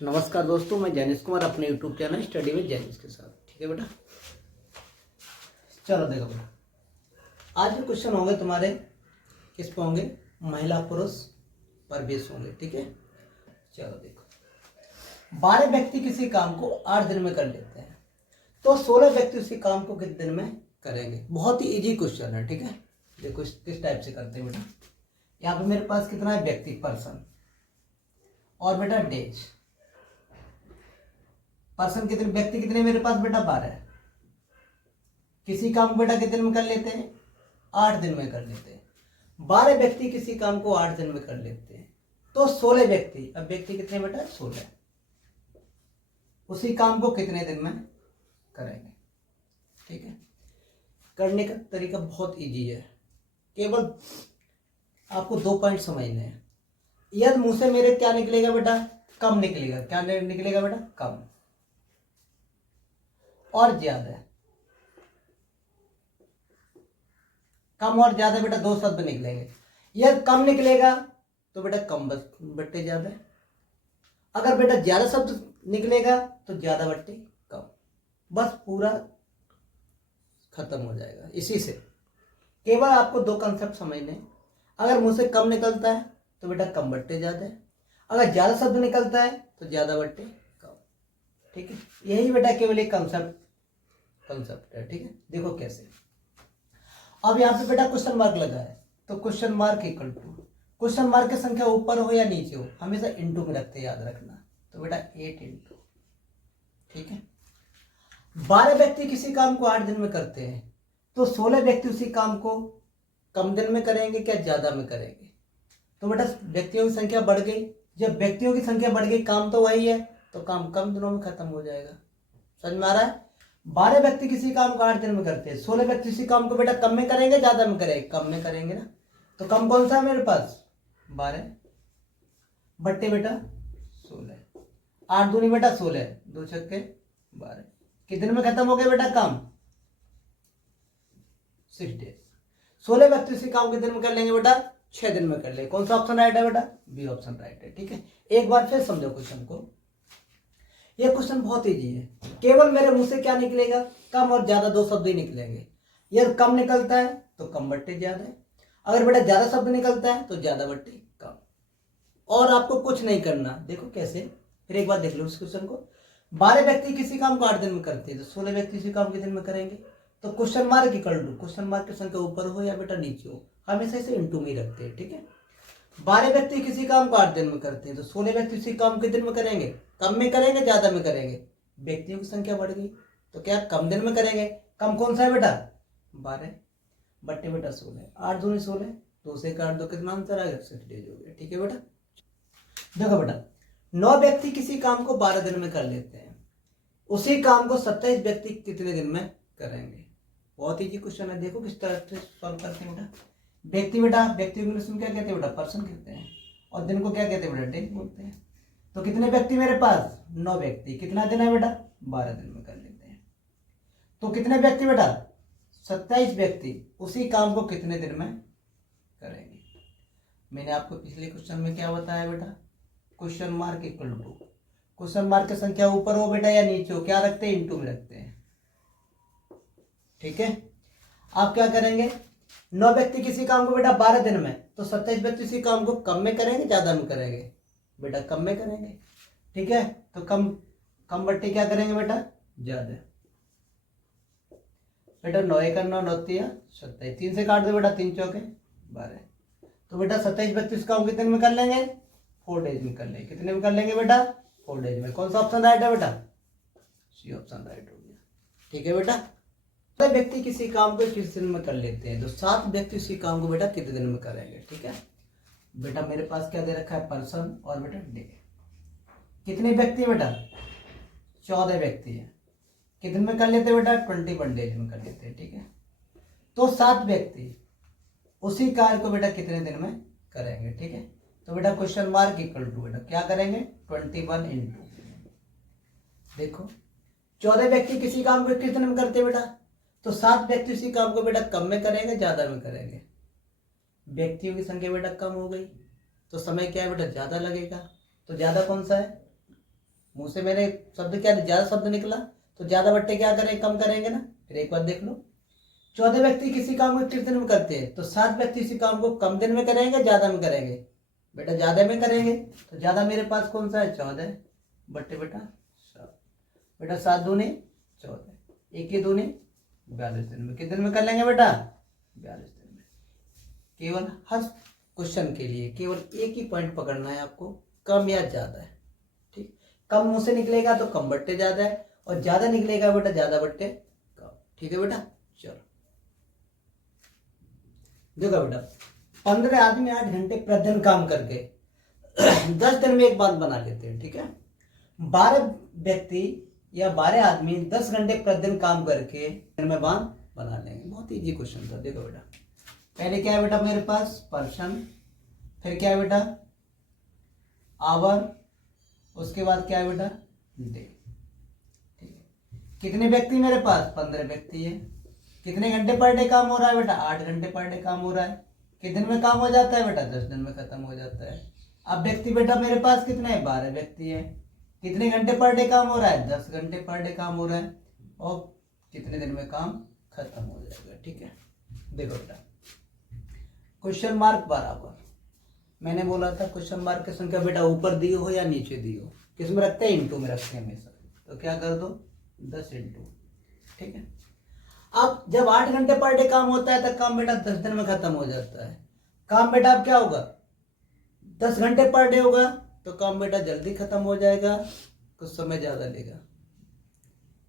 नमस्कार दोस्तों, मैं जैनिश कुमार अपने YouTube channel study with Jainish के साथ। ठीक है बेटा, चलो देखो बेटा, आज के क्वेश्चन होंगे तुम्हारे किस पे होंगे, महिला पुरुष पर बेस होंगे। ठीक है, चलो देखो, 12 व्यक्ति किसी काम को 8 दिन में कर लेते हैं, तो 16 व्यक्ति उसी काम को कितने दिन में करेंगे। बहुत ही इजी क्वेश्चन है। ठीक है, देखो किस टाइप से करते हैं बेटा। यहाँ पे मेरे पास कितना है, व्यक्ति पर्सन, और बेटा डेज। पर्सन कितने, व्यक्ति कितने मेरे पास बेटा 12। किसी काम को बेटा कितने दिन में कर लेते हैं, 8 दिन में कर लेते हैं। 12 व्यक्ति किसी काम को 8 दिन में कर लेते हैं, तो 16 व्यक्ति, अब व्यक्ति कितने बेटा 16, उसी काम को कितने दिन में करेंगे। ठीक है, करने का तरीका बहुत इजी है, केवल आपको 2 पॉइंट समझने हैं। यदि मुंह से मेरे क्या निकलेगा बेटा, कम निकलेगा। क्या निकलेगा बेटा, कम। और ज्यादा, कम और ज्यादा बेटा 2 शब्द निकलेंगे। यदि कम निकलेगा तो बेटा कम बट्टे ज्यादा। अगर बेटा ज्यादा शब्द निकलेगा तो ज्यादा बट्टे कम, बस पूरा खत्म हो जाएगा। इसी से केवल आपको 2 कंसेप्ट समझने। अगर मुंह से कम निकलता है तो बेटा कम बट्टे ज्यादा, अगर ज्यादा शब्द निकलता है तो ज्यादा बट्टे कम। ठीक है, यही बेटा केवल एक कंसेप्ट है। ठीक है, देखो कैसे। अब यहाँ पे बेटा क्वेश्चन मार्क लगा है, तो question mark equal to, question mark की संख्या ऊपर हो या नीचे हो, हमेशा इंटू में रखते हैं, याद रखना। तो बेटा 8 इंटू। ठीक है, 12 व्यक्ति किसी काम को 8 दिन में करते हैं, तो 16 व्यक्ति उसी काम को कम दिन में करेंगे क्या ज्यादा में करेंगे। तो बेटा व्यक्तियों की संख्या बढ़ गई। जब व्यक्तियों की संख्या बढ़ गई, काम तो वही है, तो काम कम दिनों में खत्म हो जाएगा। समझ में आ रहा है। 12 व्यक्ति किसी काम को 8 दिन में करते हैं, 16 व्यक्ति इसी काम को बेटा कम में करेंगे ज्यादा में करेंगे, कम में करेंगे ना। तो कम कौन सा है मेरे पास, 12 बट्टे बेटा 16। 8 दूनी बेटा 16, 2 छक्के 12। कितने दिन में खत्म हो गया बेटा काम, 6 डेज। 16 व्यक्ति इसी काम कितने दिन में कर लेंगे बेटा, 6 दिन में कर लेंगे। कौन सा ऑप्शन राइट है बेटा, बी ऑप्शन राइट है। ठीक है, एक बार फिर समझो क्वेश्चन को। यह क्वेश्चन बहुत इजी है, केवल मेरे मुंह से क्या निकलेगा, कम और ज्यादा 2 शब्द ही निकलेंगे। यदि कम निकलता है तो कम बट्टे ज्यादा है, अगर बेटा ज्यादा शब्द निकलता है तो ज्यादा बट्टे कम। और आपको कुछ नहीं करना। देखो कैसे, फिर एक बार देख लो इस क्वेश्चन को। 12 व्यक्ति किसी काम को 8 दिन में करते हैं, तो 16 व्यक्ति इसी काम कितने दिन में करेंगे। तो question mark equal to, question mark की संख्या ऊपर हो या बेटा नीचे हो, हमेशा इसे इंटू में ही रखते हैं। ठीक है, 12 व्यक्ति किसी काम को 8 दिन में करते हैं, तो 16 व्यक्ति इसी काम कितने दिन में करेंगे, कम में करेंगे ज्यादा में करेंगे। व्यक्तियों की संख्या बढ़ गई तो क्या कम दिन में करेंगे। कम कौन सा है बेटा, 12 बट्टे बेटा 16। 8 दूनी 16, 2 से 8 दो कितना अंतर आ गया, 6 डेज हो गया। ठीक है बेटा, देखो बेटा 9 व्यक्ति किसी काम को 12 दिन में कर लेते हैं, उसी काम को 27 व्यक्ति कितने दिन में करेंगे। बहुत इजी क्वेश्चन है, देखो किस तरह से सॉल्व करते हैं बेटा। व्यक्ति बेटा, व्यक्ति इंग्लिश में क्या कहते हैं बेटा, पर्सन कहते हैं, और दिन को क्या कहते हैं बेटा, डेज बोलते हैं। तो कितने व्यक्ति मेरे पास, 9 व्यक्ति। कितना दिन है बेटा, 12 दिन में कर लेते हैं। तो कितने व्यक्ति बेटा, 27 व्यक्ति उसी काम को कितने दिन में करेंगे। मैंने आपको पिछले क्वेश्चन में क्या बताया बेटा, question mark equal to, question mark की संख्या ऊपर हो बेटा या नीचे हो, क्या रखते हैं, इंटू में रखते हैं। ठीक है, आप क्या करेंगे, 9 व्यक्ति किसी काम को बेटा 12 दिन में, तो 27 व्यक्ति इसी काम को कम में करेंगे ज्यादा में करेंगे, बेटा कम में करेंगे। ठीक है, तो कम बट्टे क्या करेंगे बेटा, ज्यादा। बेटा 9 1 9 9 3 27, 3 से काट दो बेटा, 3 चौके 12। तो बेटा 27 व्यक्ति इस काम कितने में कर लेंगे, 4 डेज में कर लेंगे। कितने में कर लेंगे बेटा, 4 डेज में। कौन सा ऑप्शन राइट है बेटा, सी ऑप्शन राइट हो गया। ठीक है बेटा, 7 व्यक्ति किसी काम को किस दिन में कर लेते हैं, तो 7 व्यक्ति उसी काम को बेटा कितने दिन में करेंगे। ठीक है बेटा, मेरे पास क्या दे रखा है, पर्सन और बेटा डे। कितने व्यक्ति है बेटा, 14 व्यक्ति है। कितने में कर लेते हैं बेटा, 21 डेज में कर लेते हैं। ठीक है, तो 7 व्यक्ति उसी कार्य को बेटा कितने दिन में करेंगे। ठीक है, तो बेटा क्वेश्चन मार्क इक्वल टू बेटा क्या करेंगे, 21 इंटू। देखो 14 व्यक्ति किसी काम को कितने में करते हैं बेटा, तो 7 व्यक्ति उसी काम को बेटा कम में करेंगे ज्यादा में करेंगे। व्यक्तियों की संख्या बेटा कम हो गई, तो समय क्या है बेटा, ज्यादा लगेगा। तो ज्यादा कौन सा है, मुंह से मेरे शब्द क्या ज्यादा शब्द निकला, तो ज्यादा बट्टे क्या करेंगे, कम करेंगे ना। फिर एक बार देख लो, 14 व्यक्ति किसी काम को कितने दिन में करते हैं, तो 7 व्यक्ति इसी काम को कम दिन में करेंगे, ज्यादा में करेंगे। बेटा ज्यादा में करेंगे, तो ज्यादा मेरे पास कौन सा है, 14 बट्टे बेटा 7। बेटा 7 दूनी 14, 1 ही दूनी 42 दिन में। कितने दिन में कर लेंगे बेटा, 42 दिन में। केवल हर क्वेश्चन के लिए केवल एक ही पॉइंट पकड़ना है आपको, कम या ज्यादा है। ठीक, कम मुंह से निकलेगा तो कम बट्टे ज्यादा है, और ज्यादा निकलेगा बेटा ज्यादा बट्टे कम। ठीक है बेटा, चलो देखो बेटा, 15 आदमी 8 घंटे प्रतिदिन काम करके 10 दिन में एक बांध बना लेते हैं। ठीक है, 12 व्यक्ति या 12 आदमी 10 घंटे प्रतिदिन काम करके दिन में बांध बना लेंगे। बहुत इजी क्वेश्चन था। देखो बेटा, पहले क्या है बेटा मेरे पास, पर्सन, फिर क्या है बेटा, आवर, उसके बाद क्या है बेटा, डे। ठीक है, कितने व्यक्ति मेरे पास, 15 व्यक्ति है। कितने घंटे पर डे काम हो रहा है बेटा, 8 घंटे पर डे काम हो रहा है। कितने दिन में काम हो जाता है बेटा, 10 दिन में खत्म हो जाता है। अब व्यक्ति बेटा मेरे पास कितने हैं, 12 व्यक्ति है। कितने घंटे पर डे काम हो रहा है, 10 घंटे पर डे काम हो रहा है, और कितने दिन में काम खत्म हो जाएगा। ठीक है, देखो बेटा, क्वेश्चन मार्क बराबर, मैंने बोला था क्वेश्चन मार्क की संख्या बेटा ऊपर दी हो या नीचे दी हो, किस में रखते हैं, इंटू में रखते हैं हमेशा। तो क्या कर दो, 10 इंटू। ठीक है, अब जब 8 घंटे पर डे काम होता है तो काम बेटा 10 दिन में खत्म हो जाता है। काम बेटा अब क्या होगा, 10 घंटे पर डे होगा, तो काम बेटा जल्दी खत्म हो जाएगा, कुछ समय ज्यादा लेगा।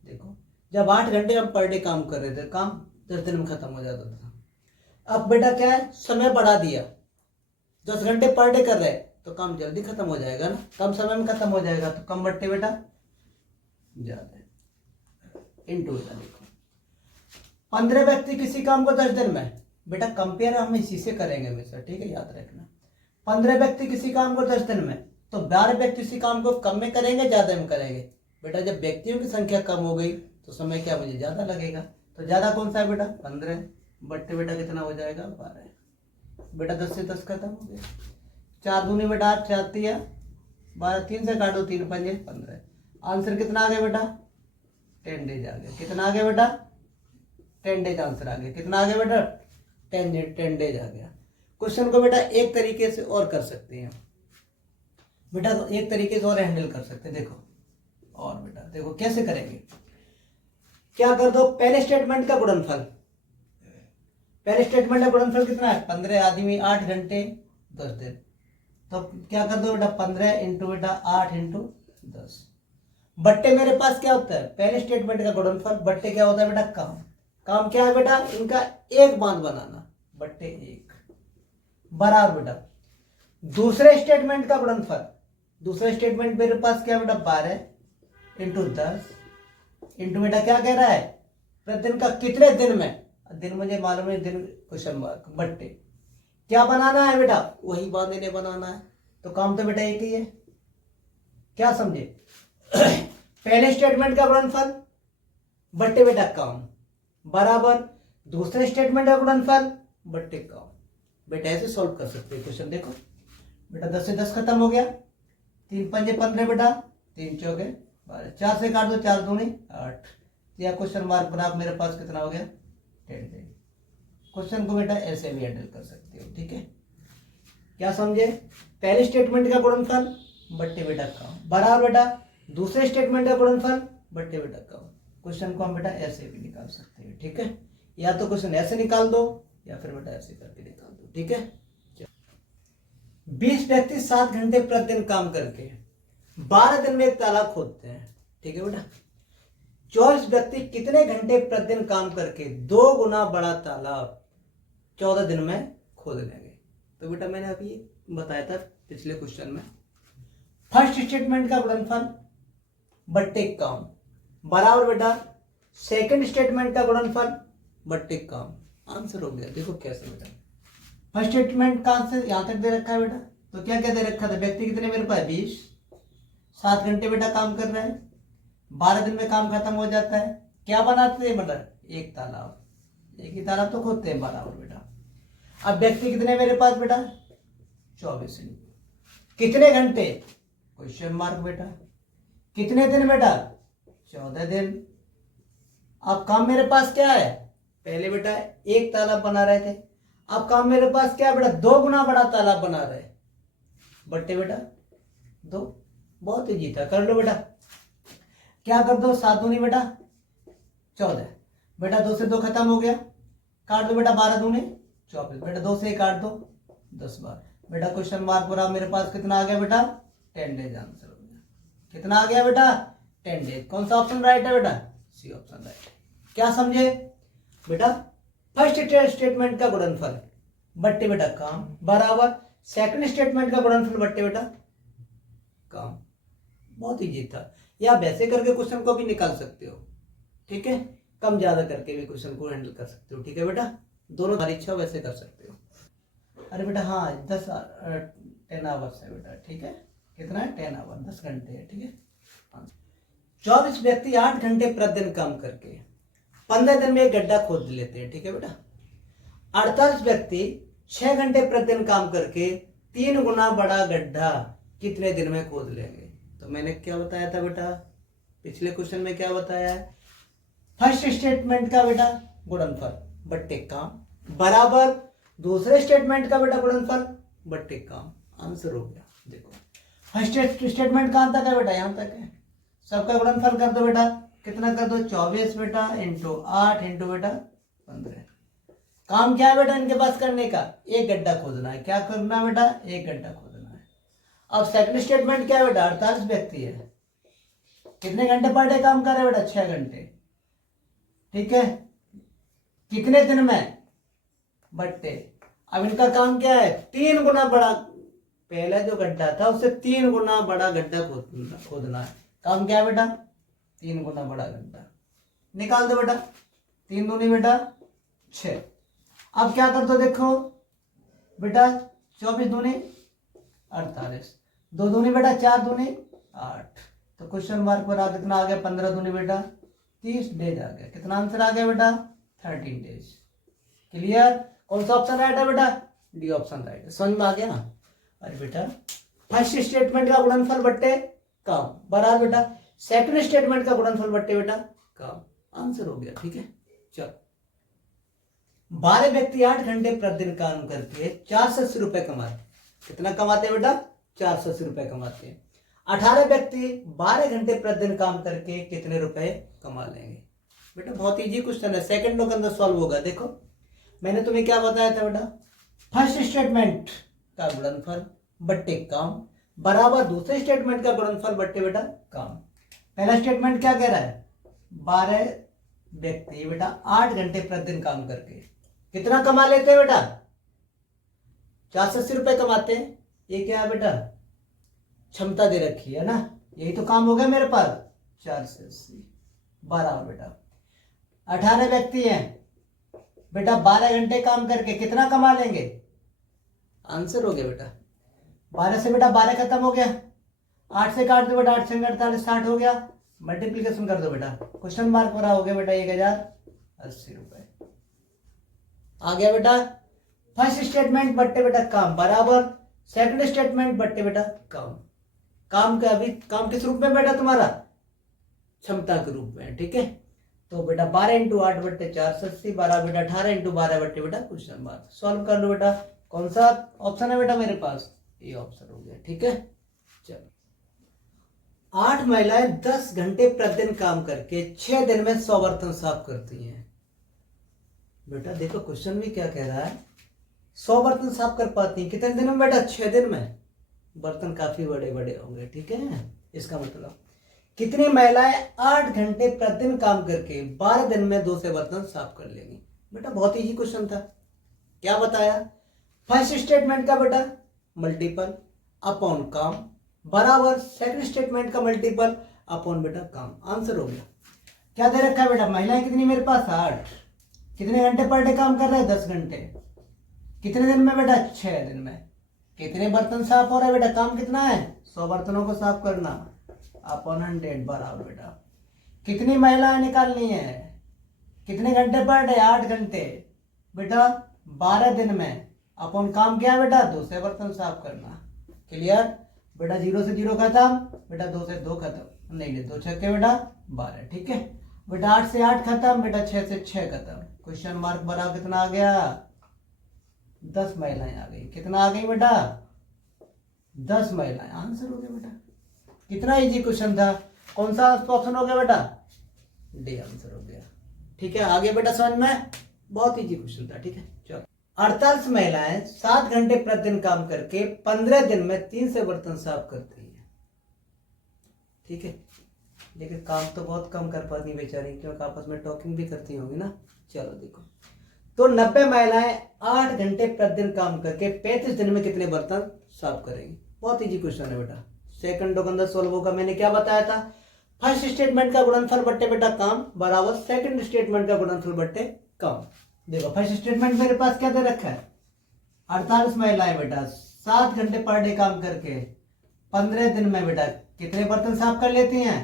देखो, जब 8 घंटे हम पर डे काम कर रहे थे, काम 10 दिन में खत्म हो जाता था। अब बेटा क्या है, समय बढ़ा दिया, 10 घंटे पर डे कर रहे हैं, तो काम जल्दी खत्म हो जाएगा ना, कम समय में खत्म हो जाएगा, तो कम बट्टे बेटा ज्यादा है, इंटू बेटा। देखो, 15 व्यक्ति किसी काम को 10 दिन में, बेटा कंपेयर हम इसी से करेंगे हमेशा। ठीक है, याद रखना, 15 व्यक्ति किसी काम को 10 दिन में, तो 12 व्यक्ति इसी काम को कम में करेंगे, ज्यादा में करेंगे। बेटा जब व्यक्तियों की संख्या कम हो गई तो समय क्या मुझे ज्यादा लगेगा, तो ज्यादा कौन सा है बेटा, 15 बट्टे बेटा कितना हो जाएगा, 12। बेटा 10 से 10 खत्म हो गया, 4 दूनी बेटा 8, 4 तिया 12, 3 से काटो, 3 पंजे 15। आंसर कितना आ गया बेटा, 10 डेज आ गया। कितना आ गया बेटा, 10 डेज आंसर आ गया। कितना आ गया बेटा, 10 डेज आ गया। क्वेश्चन को बेटा एक तरीके से और कर सकते हैं बेटा, तो एक तरीके से और हैंडल कर सकते हैं। देखो, और बेटा देखो कैसे करेंगे, क्या कर दो, पहले स्टेटमेंट का गुणनफल, पहले स्टेटमेंट का गुणनफल कितना है, 15 आदमी 8 घंटे 10 दिन, तो क्या कर दो बेटा, 15 इंटू बेटा 8 इंटू 10 बट्टे मेरे पास क्या होता है, पहले स्टेटमेंट का गुणनफल बट्टे क्या होता है बेटा, काम। काम क्या है बेटा, इनका एक बांध बनाना, बट्टे 1 बराबर बेटा दूसरे स्टेटमेंट का गुणनफल। दूसरे स्टेटमेंट मेरे पास क्या बेटा, 12 इंटू 10 इंटू बेटा क्या कह रहा है, प्रतिदिन का कितने दिन में, दिन मुझे मालूम है, दिन क्वेश्चन मार्क, बट्टे क्या बनाना है बेटा, वही बांध इन्हें बनाना है, तो काम तो बेटा एक ही है। क्या समझे, पहले स्टेटमेंट का गुणनफल बट्टे बेटा काम बराबर दूसरे स्टेटमेंट का गुणनफल बट्टे काम। बेटा ऐसे सॉल्व कर सकते हैं क्वेश्चन। देखो बेटा 10 से 10 खत्म हो गया, 3 पंजे 15 बेटा, 3 चौके 12, 4 से काट दो, 4 दूनी 8, या क्वेश्चन मार्क बना मेरे पास कितना हो गया, 10। क्वेश्चन को बेटा ऐसे भी हैंडल कर सकते हो। ठीक है, क्या समझे, पहले स्टेटमेंट का गुणनफल बट्टे बेटा काम बराबर बेटा दूसरे स्टेटमेंट का गुणनफल बट्टे बेटा काम। क्वेश्चन को हम बेटा ऐसे भी निकाल सकते हैं। ठीक है, या तो क्वेश्चन ऐसे निकाल दो या फिर बेटा ऐसे करके निकाल दो। ठीक है, 20 व्यक्ति 7 घंटे प्रतिदिन काम करके 12 दिन में एक तालाब खोदते हैं। ठीक है बेटा, 24 व्यक्ति कितने घंटे प्रतिदिन काम करके 2 गुना बड़ा तालाब 14 दिन में खोद लेंगे। तो बेटा मैंने अभी बताया था पिछले क्वेश्चन में, फर्स्ट स्टेटमेंट का गुणनफल बट्टे काम बराबर बेटा सेकंड स्टेटमेंट का गुणनफल बट्टे काम। आंसर हो गया। देखो कैसे बेटा, फर्स्ट स्टेटमेंट का आंसर यहां तक दे रखा है बेटा, तो क्या क्या दे रखा था, व्यक्ति कितने मेरे पास 20, 7 घंटे बेटा काम कर रहे हैं, 12 दिन में काम खत्म हो जाता है। क्या बनाते हैं बेटा, एक तालाब, एक ही तालाब तो खोदते हैं बराबर बेटा। अब व्यक्ति कितने मेरे पास बेटा 24, कितने घंटे, क्वेश्चन मार्क बेटा, कितने दिन बेटा? 14 दिन। अब काम मेरे पास क्या है? पहले बेटा एक तालाब बना रहे थे, अब काम मेरे पास क्या है बेटा? 2 गुना बड़ा तालाब बना रहे, बट्टे बेटा 2। बहुत ईजी था, कर लो बेटा। क्या कर दो? 7 दूनी बेटा 14 बेटा, 2 से 2 खत्म हो गया, काट दो बेटा। 12 दूनी 24 बेटा, 2 से 1 काट दो 10 बार बेटा। क्वेश्चन मार्क पूरा मेरे पास कितना आ गया बेटा? 10 डेज आंसर हो गया। कितना आ गया बेटा? 10 डेज। कौन सा ऑप्शन राइट है बेटा? C option right. क्या समझे बेटा? फर्स्ट स्टेटमेंट का गुणनफल बट्टे बेटा काम बराबर सेकंड स्टेटमेंट का गुणनफल बट्टे बेटा काम। बहुत इजी था। या वैसे करके क्वेश्चन को भी निकाल सकते हो, ठीक है, कम ज्यादा करके भी क्वेश्चन को हैंडल कर सकते हो, ठीक है बेटा, दोनों हमारी इच्छा वैसे कर सकते हो। अरे बेटा हाँ 10 आवर्स है बेटा, ठीक है, कितना है? 10 आवर, 10 घंटे है, ठीक है। 24 व्यक्ति 8 घंटे प्रतिदिन काम करके 15 दिन में एक गड्ढा खोद लेते हैं, ठीक है बेटा। 48 व्यक्ति 6 घंटे प्रतिदिन काम करके 3 गुना बड़ा गड्ढा कितने दिन में खोद लेंगे? तो मैंने क्या बताया था बेटा? पिछले क्वेश्चन में क्या बताया है? फर्स्ट स्टेटमेंट का बेटा गुणनफल बट्टे काम बराबर दूसरे स्टेटमेंट का बेटा गुणनफल बट्टे काम। आंसर हो गया। देखो फर्स्ट स्टेटमेंट कहां तक है बेटा? यहां तक है। सबका गुणनफल कर दो बेटा। कितना कर दो? 24 बेटा इंटू 8 इंटू बेटा 15। काम क्या है बेटा इनके पास करने का? एक गड्ढा खोदना है। क्या करना है बेटा? एक गड्ढा खोदना है। अब सेकंड स्टेटमेंट क्या है बेटा? 48 व्यक्ति है, कितने घंटे पर डे काम कर रहे हैं बेटा? 6 घंटे, ठीक है। कितने दिन में? बट्टे। अब इनका काम क्या है? 3 गुना बड़ा, पहला जो गड्ढा था उससे 3 गुना बड़ा गड्ढा खोदना है। काम क्या है बेटा? 3 गुना बड़ा गड्ढा। निकाल दो बेटा। 3 दूनी बेटा 6। अब क्या कर दो? देखो बेटा 24 दूनी 48, 2 दूनी बेटा 4 दूनी 8। तो क्वेश्चन मार्क पर कितना आ गया? 15 दूनी बेटा 30 डेज आ गया। कितना आंसर आ गया बेटा? 13 डेज। क्लियर? कौन सा ऑप्शन राइट है बेटा? डी ऑप्शन राइट है। समझ में आ गया ना? अरे बेटा फर्स्ट स्टेटमेंट का गुणनफल बट्टे काम बराबर बेटा सेकंड स्टेटमेंट का गुणनफल बट्टे बेटा काम। आंसर हो गया, ठीक है। चलो 12 व्यक्ति 8 घंटे प्रतिदिन काम करके 480 रुपए कमाते। कितना कमाते हैं बेटा? 480 रुपए कमाते हैं। 18 व्यक्ति 12 घंटे प्रतिदिन काम करके कितने रुपए कमा लेंगे? बेटा बहुत इजी क्वेश्चन है, सेकंडों के अंदर सॉल्व होगा। देखो मैंने तुम्हें क्या बताया था बेटा? फर्स्ट स्टेटमेंट का गुणनफल बट्टे काम बराबर दूसरे स्टेटमेंट का गुणनफल बट्टे बेटा काम। पहला स्टेटमेंट क्या कह रहा है? 12 व्यक्ति बेटा 8 घंटे प्रतिदिन काम करके कितना कमा लेते हैं बेटा? 480 रुपए कमाते हैं। ये क्या है बेटा? क्षमता दे रखी है ना, यही तो काम हो गया मेरे पास। 480 12 बेटा 18 व्यक्ति हैं बेटा 12 घंटे काम करके कितना कमा लेंगे? आंसर हो गया बेटा 12 से बेटा 12 खत्म हो गया, 8 से काट दो बेटा, 8 से 48 60 हो गया। मल्टीप्लीकेशन कर दो बेटा, क्वेश्चन मार्क पूरा हो गया बेटा 1080 रुपए आ गया बेटा। फर्स्ट स्टेटमेंट बट्टे बेटा काम बराबर सेकंड स्टेटमेंट बट्टे बेटा काम। काम का अभी काम किस रूप में बेटा? तुम्हारा क्षमता के रूप में, ठीक है। तो बेटा 12 इंटू 8 बट्टे 480, 12 बेटा 18 इंटू 12 बट्टे बेटा क्वेश्चन मार्क। सॉल्व कर लो बेटा। कौन सा ऑप्शन है बेटा मेरे पास? ये ऑप्शन हो गया, ठीक है। चलो 8 महिलाएं 10 घंटे प्रतिदिन काम करके 6 दिन में 100 बर्तन साफ करती हैं। बेटा देखो क्वेश्चन भी क्या कह रहा है? 100 बर्तन साफ कर पाती हैं कितने दिन में बेटा? 6 दिन में। बर्तन काफी बड़े बड़े होंगे, ठीक है। इसका मतलब कितनी महिलाएं 8 घंटे प्रतिदिन काम करके 12 दिन में 2 से बर्तन साफ कर लेंगी? बेटा बहुत इजी क्वेश्चन था। क्या बताया? फर्स्ट स्टेटमेंट का बेटा मल्टीपल अपॉन काम बराबर सेकंड स्टेटमेंट का मल्टीपल अपॉन बेटा काम। आंसर हो गया। क्या दे रखा है बेटा? महिलाएं कितनी मेरे पास? 8। कितने घंटे पर डे काम कर रहे हैं? 10 घंटे। कितने दिन में बेटा? 6 दिन में। कितने बर्तन साफ हो रहे हैं बेटा? काम कितना है? 100 बर्तनों को साफ करना अपॉन 100 बराबर बेटा कितनी महिलाएं निकालनी है? कितने घंटे पर डे? 8 घंटे बेटा 12 दिन में अपॉन काम क्या है बेटा? 2 से बर्तन साफ करना। क्लियर? बेटा 0 से 0 खत्म, बेटा 2 से 2 खत्म, नहीं 2 छक्के बेटा 12, ठीक है बेटा 8 से 8 खत्म, बेटा 6 से 6 खत्म। क्वेश्चन मार्क बराबर कितना आ गया, 10 महिलाएं आ गई। कितना आ गई बेटा, 10 महिलाएं। आंसर हो गया बेटा। कितना इजी क्वेश्चन था। कौन सा ऑप्शन हो गया बेटा, डी आंसर हो गया। ठीक है आगे बेटा समझ में, बहुत इजी क्वेश्चन था। ठीक है चलो, 48 महिलाएं 7 घंटे प्रतिदिन काम करके 15 दिन में 3 से बर्तन साफ करती है। ठीक है, लेकिन काम तो बहुत कम कर पाती बेचारी, क्योंकि आपस में टॉकिंग भी करती होंगी ना। चलो देखो, तो 90 महिलाएं 8 घंटे प्रतिदिन काम करके 35 दिन में कितने बर्तन साफ करेंगी। बहुत इजी क्वेश्चन है बेटा। सेकंड दुगंधा सोलह का मैंने क्या बताया था, फर्स्ट स्टेटमेंट का गुणनफल बट्टे बेटा काम बराबर सेकंड स्टेटमेंट का गुणनफल बट्टे काम। देखो फर्स्ट स्टेटमेंट मेरे पास क्या दे रखा है, 48 महिलाएं बेटा 7 घंटे पर डे काम करके 15 दिन में बेटा कितने बर्तन साफ कर लेती हैं,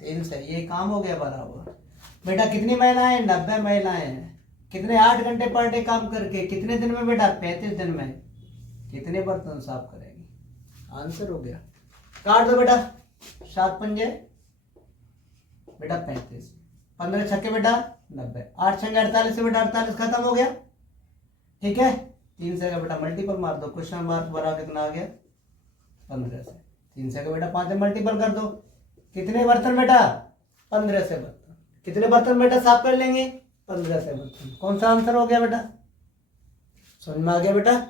3 से। ये काम हो गया बराबर। बेटा कितनी महिलाएं, 90 महिलाएं कितने 8 घंटे पर डे काम करके कितने दिन में बेटा 35 दिन में कितने बर्तन साफ करेंगी। आंसर हो गया। काट दो बेटा, 7 पंजे बेटा 35, 15 छक्के बेटा 90, 8 छंगे 48 से बेटा 48 खत्म हो गया। ठीक है, 3 से का बेटा मल्टीपल मार दो, क्वेश्चन मार्क बराबर कितना आ गया 15 से। 3 से का बेटा 5 से मल्टीपल कर दो, कितने बर्तन बेटा 15 से बर्तन। कितने बर्तन बेटा साफ कर लेंगे 15 से बर्तन। कौन सा आंसर हो गया बेटा, समझ में आ गया बेटा।